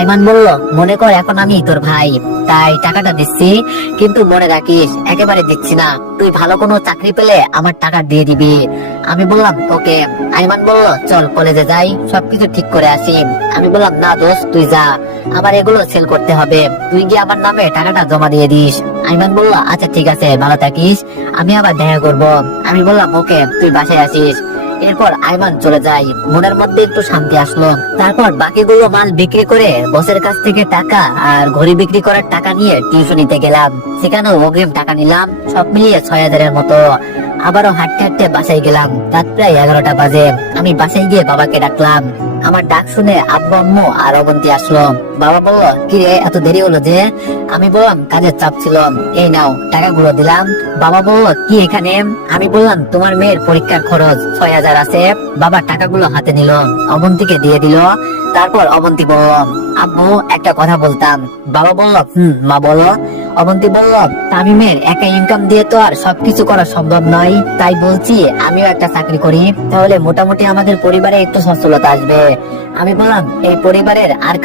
আইমান বলল, মনে কর এখন আমি তোর ভাই, তাই টাকাটা দিচ্ছি, কিন্তু মনে রাখিস একেবারে দিচ্ছি না, তুই ভালো কোনো চাকরি পেলে আমার টাকা দিয়ে দিবি। আমি বললাম ওকে। আইমান বলল, চল কলেজে যাই, সবকিছু ঠিক করে আসি। আমি বললাম, না দোস্ত তুই যা, আমার এগুলো সেল করতে হবে, তুই গিয়ে আমার নামে টাকাটা জমা দিয়ে দিস। আইমান বলল, আচ্ছা ঠিক আছে, ভালো থাকিস, আমি আবার দেখা করব। আমি বললাম ওকে, তুই বাসায় আসিস। এরপর আইমান চলে যায়, মনের মধ্যে একটু শান্তি আসলো। তারপর বাকিগুলো মাল বিক্রি করে বসের কাছ থেকে টাকা আর ঘড়ি বিক্রি করার টাকা নিয়ে টিউশনিতে গেলাম, সেখানেও অগ্রিম টাকা নিলাম, সব মিলিয়ে 6,000-এর মতো। আবারও হাঁটতে হাঁটতে বাসায় গেলাম, রাত প্রায় 11টা বাজে। আমি বাসায় গিয়ে বাবাকে ডাকলাম। আমার ডাক শুনে আব্বু আম্মু আর অবন্তী আসলো। বাবা বলল, কি রে এত দেরি হলো যে? আমি বললাম, কাজের চাপ ছিল, এই নাও টাকাগুলো দিলাম। বাবা বলল, কি এখানে? আমি বললাম, তোমার মেয়ের পরীক্ষার খরচ 6,000 আছে। বাবা টাকাগুলো হাতে নিল, অবন্তীকে দিয়ে দিল। তারপর অবন্তী বলল, আব্বু একটা কথা বলতাম। বাবা বলল, মা বলো। অবন্তী বলল, তামিমের একা ইনকাম দিয়ে তো আর সবকিছু করা সম্ভব নয়, তাই বলছি আমিও একটা চাকরি করি, তাহলে মোটামুটি আমাদের পরিবারে একটু সচ্ছলতা আসবে। আমি বললাম, এই পরিবারের আর